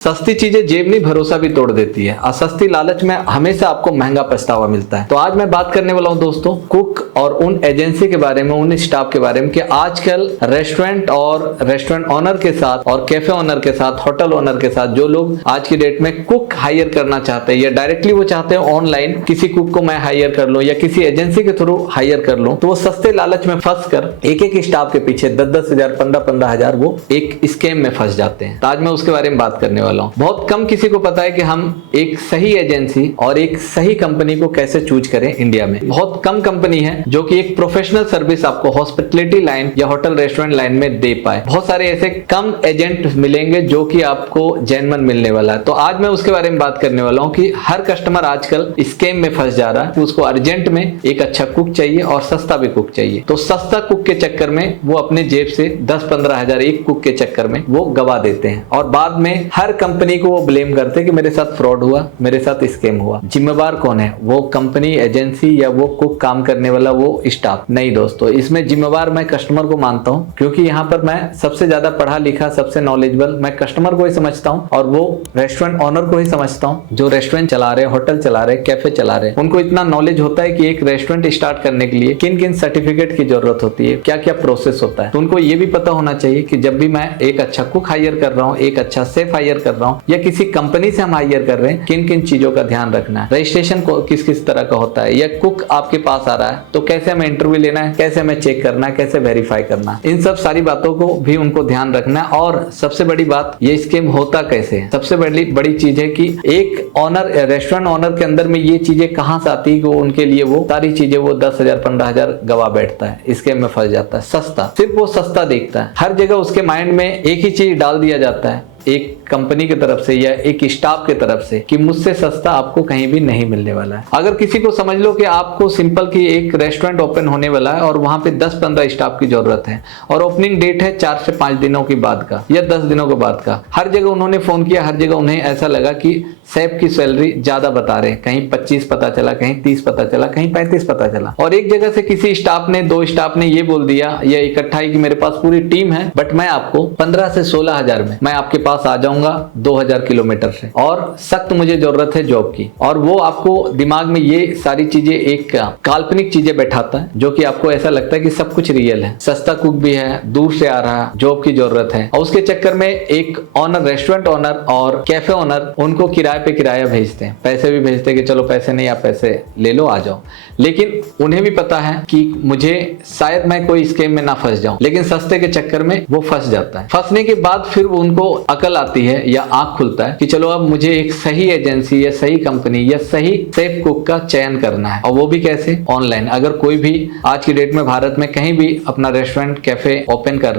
सस्ती चीजें जेब नहीं भरोसा भी तोड़ देती है और सस्ती लालच में हमेशा आपको महंगा पछतावा मिलता है। तो आज मैं बात करने वाला हूं दोस्तों कुक और उन एजेंसी के बारे में, उन स्टाफ के बारे में कि आजकल रेस्टोरेंट और रेस्टोरेंट ओनर के साथ और कैफे ओनर के साथ, होटल ओनर के साथ जो लोग आज की डेट में कुक हायर करना चाहते हैं या डायरेक्टली वो चाहते हैं ऑनलाइन किसी कुक को मैं हायर कर लूं या किसी एजेंसी के थ्रू हायर कर लूं, तो वो सस्ते लालच में फंस कर एक स्टाफ के पीछे 10-10 हजार, 15-15 हजार वो एक स्कैम में फंस जाते हैं। तो आज मैं उसके बारे में बात करने वाला हूं। बहुत कम किसी को पता है कि हम एक सही एजेंसी और एक सही कंपनी को कैसे चूज करें। इंडिया में बहुत कम कंपनी है जो कि एक प्रोफेशनल सर्विस आपको हॉस्पिटलिटी लाइन या होटल रेस्टोरेंट लाइन में दे पाए। बहुत सारे ऐसे कम एजेंट मिलेंगे जो कि आपको जेन्युइन मिलने वाला है। तो आज मैं उसके बारे में बात करने वाला हूं कि हर कस्टमर आजकल स्कैम में फंस जा रहा है कि उसको अर्जेंट में एक अच्छा कुक चाहिए और सस्ता भी कुक चाहिए। तो सस्ता कुक के चक्कर में वो अपने जेब से 10-15 हजार एक कुक के चक्कर में वो गवा देते हैं और बाद में हर कंपनी को वो ब्लेम करते हैं कि मेरे साथ फ्रॉड हुआ, मेरे साथ स्कैम हुआ। जिम्मेवार कौन है? वो कंपनी, एजेंसी या वो कुक काम करने वाला वो स्टाफ? नहीं दोस्तों, इसमें जिम्मेवार मैं कस्टमर को मानता हूं क्योंकि यहाँ पर मैं सबसे ज्यादा पढ़ा लिखा, सबसे नॉलेजेबल मैं कस्टमर को ही समझता हूँ और वो रेस्टोरेंट ओनर को ही समझता हूँ जो रेस्टोरेंट चला रहे, होटल चला रहे, कैफे चला रहे। उनको इतना नॉलेज होता है कि एक रेस्टोरेंट स्टार्ट करने के लिए किन किन सर्टिफिकेट की जरूरत होती है, क्या क्या प्रोसेस होता है। तो उनको ये भी पता होना चाहिए कि जब भी मैं एक अच्छा कुक हायर कर रहा हूँ, एक अच्छा शेफ हायर कर रहा हूँ या किसी कंपनी से हम हायर कर रहे हैं, किन किन चीजों का ध्यान रखना है, रजिस्ट्रेशन को किस किस तरह का होता है, या कुक आपके पास आ रहा है तो कैसे हमें इंटरव्यू लेना है, कैसे हमें चेक करना है, कैसे वेरीफाई करना है। इन सब सारी बातों को भी उनको ध्यान रखना है। और सबसे बड़ी बात, ये स्कीम होता कैसे है। सबसे बड़ी चीज है कि एक ऑनर, रेस्टोरेंट ऑनर के अंदर में ये चीजें कहां से आती है कि वो उनके लिए वो सारी चीजें वो 10 हजार 15 हजार गवा बैठता है, स्कीम में फंस जाता है। सस्ता, सिर्फ वो सस्ता देखता है। हर जगह उसके माइंड में एक ही चीज डाल दिया जाता है एक कंपनी की तरफ से या एक स्टाफ की तरफ से कि मुझसे सस्ता आपको कहीं भी नहीं मिलने वाला है। अगर किसी को समझ लो कि आपको सिंपल की एक रेस्टोरेंट ओपन होने वाला है और वहां पे 10-15 स्टाफ की जरूरत है और ओपनिंग डेट है 4 से 5 दिनों के बाद का या 10 दिनों के बाद का। हर जगह उन्होंने फोन किया, हर जगह उन्हें ऐसा लगा कि शेफ की सैलरी ज्यादा बता रहे, कहीं 25 पता चला, कहीं 30 पता चला, कहीं 35 पता चला। और एक जगह से किसी स्टाफ ने, 2 स्टाफ ने ये बोल दिया या इकट्ठा ही कि मेरे पास पूरी टीम है बट मैं आपको 15 से 16 हजार में मैं आपके पास आ जाऊंगा 2000 किलोमीटर से और सख्त मुझे जरूरत है जॉब की। और वो आपको दिमाग में ये सारी चीजें, एक काल्पनिक चीजें बैठाता है जो कि आपको ऐसा लगता है कि सब कुछ रियल है। सस्ता कुक भी है, दूर से आ रहा है, जॉब की जरूरत है। और उसके चक्कर में एक ऑनर, रेस्टोरेंट ओनर और कैफे ओनर उनको किराए पे किराया भेजते हैं, पैसे भी भेजते हैं कि चलो पैसे नहीं, आप पैसे ले लो, आ जाओ। लेकिन उन्हें भी पता है कि मुझे शायद मैं कोई स्कैम में ना फंस जाऊं, लेकिन सस्ते के चक्कर में वो फंस जाता है। फंसने के बाद फिर उनको अकल आती है या आंख खुलता है कि चलो अब मुझे एक सही एजेंसी या सही कंपनी या सही सेफ कुक का चयन करना है। और वो भी कैसे? ऑनलाइन। अगर कोई भी आज की डेट में भारत में कहीं भी अपना रेस्टोरेंट, कैफे ओपन कर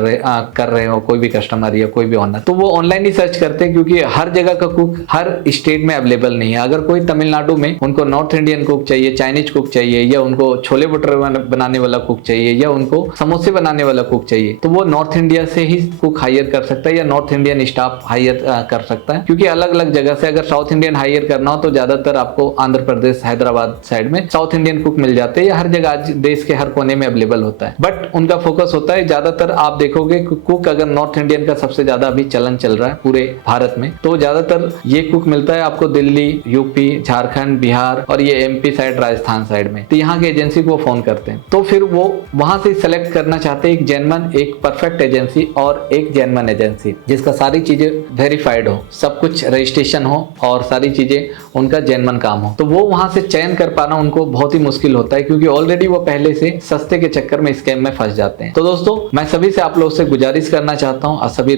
रहे हो, कोई भी कस्टमर या कोई भी ऑनर, तो वो ऑनलाइन ही सर्च करते हैं क्योंकि हर जगह का कुक हर स्टेट में अवेलेबल नहीं है। अगर कोई तमिलनाडु में उनको नॉर्थ इंडियन कुक चाहिए, चाइनीज कुक चाहिए, या उनको छोले भटूरे बनाने वाला कुक चाहिए, या उनको समोसे बनाने वाला कुक चाहिए, तो वो नॉर्थ इंडिया से ही कुक हायर कर सकता है या नॉर्थ इंडियन स्टाफ हायर कर सकता है। क्योंकि अलग अलग जगह से अगर साउथ इंडियन हायर करना हो तो ज्यादातर आपको आंध्र प्रदेश, हैदराबाद साइड में साउथ इंडियन कुक मिल जाते हैं या हर जगह आज देश के हर कोने में अवेलेबल होता है। बट उनका फोकस होता है ज्यादातर, आप देखोगे कुक अगर नॉर्थ इंडियन का सबसे ज्यादा अभी चलन चल रहा है पूरे भारत में, तो ज्यादातर ये कुक मिलता है आपको दिल्ली, यूपी, झारखंड, बिहार और ये एमपी साइड, राजस्थान साइड में। तो यहाँ के एजेंसी को फोन करते हैं तो फिर वो वहां से सेलेक्ट करना चाहते हैं एक जेन्युइन, एक परफेक्ट एजेंसी और एक जेन्युइन एजेंसी जिसका सारी चीजें वेरीफाइड हो, सब कुछ रजिस्ट्रेशन हो और सारी चीजें उनका जेन्युइन काम हो। तो वो वहां से चयन कर पाना उनको बहुत ही मुश्किल होता है क्योंकि ऑलरेडी वो पहले से सस्ते के चक्कर में स्कैम में फंस जाते हैं। तो दोस्तों, मैं सभी से, आप लोग से गुजारिश करना चाहता हूं, सभी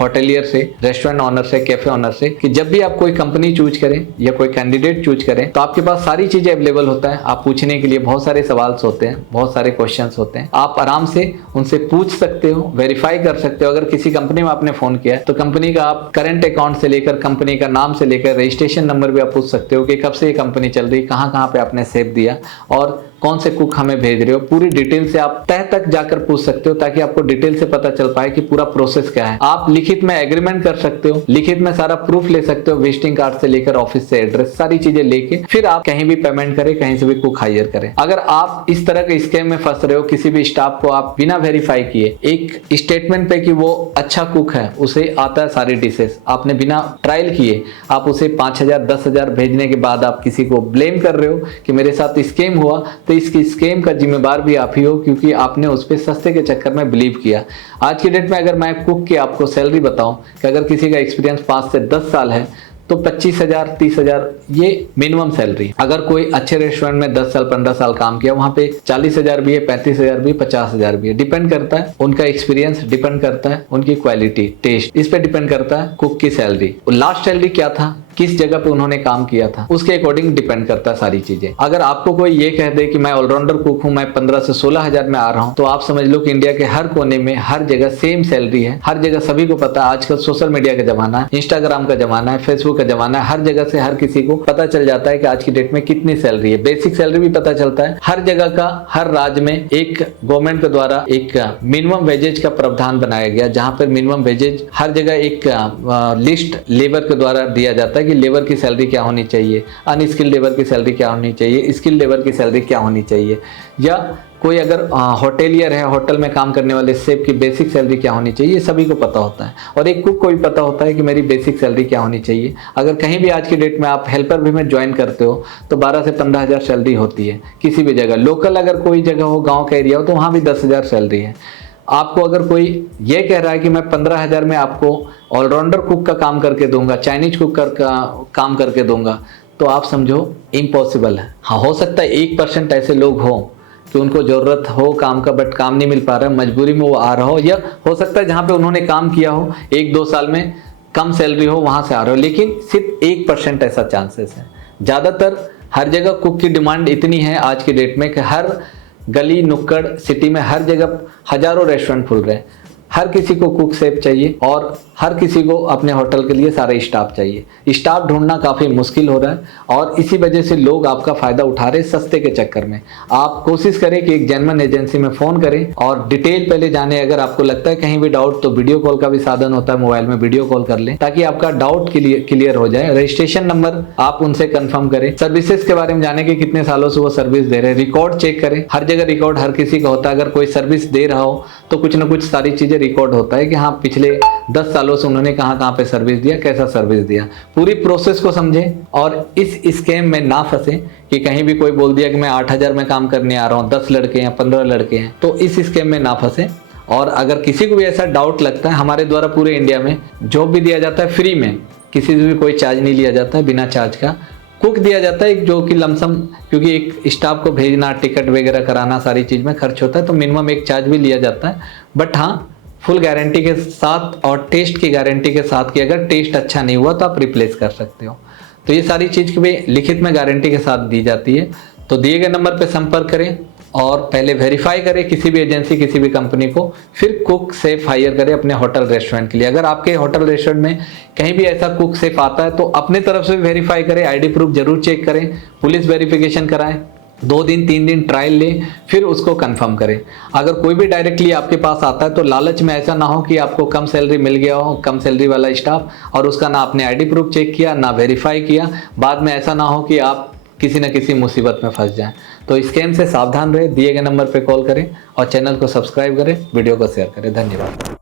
होटेलियर से, रेस्टोरेंट ओनर से, कैफे ओनर से, कि जब भी आप कोई कंपनी चूज करें या कोई कैंडिडेट चूज करें तो आपके पास सारी चीजें अवेलेबल होता है। आप पूछने के लिए बहुत सारे सवाल होते हैं, बहुत सारे क्वेश्चन होते हैं, आप आराम से उनसे पूछ सकते हो, वेरीफाई कर सकते हो। अगर किसी कंपनी में आपने फोन किया तो कंपनी का आप करंट अकाउंट से लेकर, कंपनी का नाम से लेकर, रजिस्ट्रेशन नंबर भी आप पूछ सकते हो कि कब से ये कंपनी चल रही, कहां कहां पे आपने सेव दिया और कौन से कुक हमें भेज रहे हो, पूरी डिटेल से आप तह तक जाकर पूछ सकते हो, ताकि आपको डिटेल से पता चल पाए कि पूरा प्रोसेस क्या है। आप लिखित में एग्रीमेंट कर सकते हो, लिखित में सारा प्रूफ ले सकते हो, विजिटिंग कार्ड से लेकर ऑफिस से एड्रेस, सारी चीजें लेके फिर आप कहीं भी पेमेंट करें, कहीं से भी कुक हायर करें। अगर आप इस तरह के स्कैम में फंस रहे हो, किसी भी स्टाफ को आप बिना वेरीफाई किए एक स्टेटमेंट पे कि वो अच्छा कुक है, उसे आता है सारी डिशेस, आपने बिना ट्रायल किए आप उसे 5,000 10,000 भेजने के बाद आप किसी को ब्लेम कर रहे हो कि मेरे साथ स्कैम हुआ, तो इसकी स्कैम का जिम्मेदार भी आप ही हो, क्योंकि आपने उस पर सस्ते के चक्कर में बिलीव किया। आज की डेट में अगर मैं कुक की आपको सैलरी बताऊं कि अगर किसी का एक्सपीरियंस 5 से 10 साल है तो 25,000 30,000 ये मिनिमम सैलरी। अगर कोई अच्छे रेस्टोरेंट में 10 साल 15 साल काम किया, वहां पे 40,000 भी है, 35,000 भी, 50,000 भी है। डिपेंड करता है उनका एक्सपीरियंस, डिपेंड करता है उनकी क्वालिटी, टेस्ट, इस पे डिपेंड करता है कुक की सैलरी। लास्ट सैलरी क्या था, किस जगह पे उन्होंने काम किया था, उसके अकॉर्डिंग डिपेंड करता है सारी चीजें। अगर आपको कोई ये कह दे कि मैं ऑलराउंडर कुक हूं, मैं 15 से 16,000 में आ रहा हूं, तो आप समझ लो कि इंडिया के हर कोने में हर जगह सेम सैलरी है। हर जगह सभी को पता है, आजकल सोशल मीडिया का जमाना है, इंस्टाग्राम का जमाना है, फेसबुक का जमाना है, हर जगह से हर किसी को पता चल जाता है कि आज की डेट में कितनी सैलरी है। बेसिक सैलरी भी पता चलता है। हर जगह का, हर राज्य में एक गवर्नमेंट के द्वारा एक मिनिमम वेजेज का प्रावधान बनाया गया, जहां पर मिनिमम वेजेज हर जगह एक लिस्ट लेबर के द्वारा दिया जाता है कि लेबर की सैलरी क्या होनी चाहिए, अनस्किल्ड लेबर की सैलरी क्या होनी चाहिए, स्किल्ड लेबर की सैलरी क्या होनी चाहिए, या कोई अगर होटेलियर है, होटल में काम करने वाले शेफ की बेसिक सैलरी क्या होनी चाहिए, ये सभी को पता होता है। और एक कुक को भी पता होता है कि मेरी बेसिक सैलरी क्या होनी चाहिए। अगर कहीं भी आज की डेट में आप हेल्पर भी में ज्वाइन करते हो तो 12 से 15,000 सैलरी होती है किसी भी जगह। लोकल अगर कोई जगह हो, गाँव का एरिया हो, तो वहाँ भी 10,000 सैलरी है। आपको अगर कोई ये कह रहा है कि मैं 15,000 में आपको ऑलराउंडर कुक का काम करके दूंगा, चाइनीज कुक का काम करके दूंगा, तो आप समझो इम्पॉसिबल है। हाँ, हो सकता है 1% ऐसे लोग हों कि उनको जरूरत हो काम का, बट काम नहीं मिल पा रहा है, मजबूरी में वो आ रहा हो, या हो सकता है जहाँ पे उन्होंने काम किया हो 1-2 साल में कम सैलरी हो, वहां से आ रहा हो, लेकिन सिर्फ 1% ऐसा चांसेस है। ज्यादातर हर जगह कुक की डिमांड इतनी है आज की डेट में कि हर गली नुक्कड़ सिटी में हर जगह हजारों रेस्टोरेंट खुल रहे हैं। हर किसी को कुक शेफ चाहिए और हर किसी को अपने होटल के लिए सारा स्टाफ चाहिए। स्टाफ ढूंढना काफ़ी मुश्किल हो रहा है और इसी वजह से लोग आपका फ़ायदा उठा रहे सस्ते के चक्कर में। आप कोशिश करें कि एक जेन्युइन एजेंसी में फ़ोन करें और डिटेल पहले जाने। अगर आपको लगता है कहीं भी डाउट, तो वीडियो कॉल का भी साधन होता है, मोबाइल में वीडियो कॉल कर लें ताकि आपका डाउट क्लियर हो जाए। रजिस्ट्रेशन नंबर आप उनसे कंफर्म करें। सर्विसेज के बारे में जाने के कितने सालों से वो सर्विस दे रहे हैं, रिकॉर्ड चेक करें। हर जगह रिकॉर्ड हर किसी का होता है। अगर कोई सर्विस दे रहा हो तो कुछ ना कुछ सारी चीज़ें रिकॉर्ड होता है कि हाँ पिछले 10 सालों से उन्होंने कहाँ कहाँ पे सर्विस दिया, कैसा सर्विस दिया। पूरी प्रोसेस को समझें और इस स्कैम में ना फंसे कि कहीं भी कोई बोल दिया कि मैं 8,000 में काम करने आ रहा हूँ, 10 लड़के हैं 15 लड़के हैं, तो इस स्कैम में ना फंसे। और अगर किसी को भी ऐसा डाउट लगता है, हमारे द्वारा पूरे इंडिया में जॉब भी दिया जाता है फ्री में, किसी से भी कोई चार्ज नहीं लिया जाता है, बिना चार्ज का कुक दिया जाता है जो कि लमसम, क्योंकि एक स्टाफ को भेजना, टिकट वगैरह कराना, सारी चीज़ में खर्च होता है, तो मिनिमम एक चार्ज भी लिया जाता है। बट हाँ, फुल गारंटी के साथ और टेस्ट की गारंटी के साथ कि अगर टेस्ट अच्छा नहीं हुआ तो आप रिप्लेस कर सकते हो। तो ये सारी चीज़ की भी लिखित में गारंटी के साथ दी जाती है। तो दिए गए नंबर पर संपर्क करें और पहले वेरीफाई करें किसी भी एजेंसी, किसी भी कंपनी को, फिर कुक शेफ हायर करें अपने होटल रेस्टोरेंट के लिए। अगर आपके होटल रेस्टोरेंट में कहीं भी ऐसा कुक शेफ आता है तो अपने तरफ से वेरीफाई करें, आईडी प्रूफ जरूर चेक करें, पुलिस वेरिफिकेशन कराएं, 2 दिन 3 दिन ट्रायल लें, फिर उसको कंफर्म करें। अगर कोई भी डायरेक्टली आपके पास आता है तो लालच में ऐसा ना हो कि आपको कम सैलरी मिल गया हो, कम सैलरी वाला स्टाफ, और उसका ना आपने आईडी प्रूफ चेक किया, ना वेरीफाई किया, बाद में ऐसा ना हो कि आप किसी न किसी मुसीबत में फंस जाएं। तो स्कैम से सावधान रहे, दिए गए नंबर पर कॉल करें और चैनल को सब्सक्राइब करें, वीडियो को शेयर करें। धन्यवाद।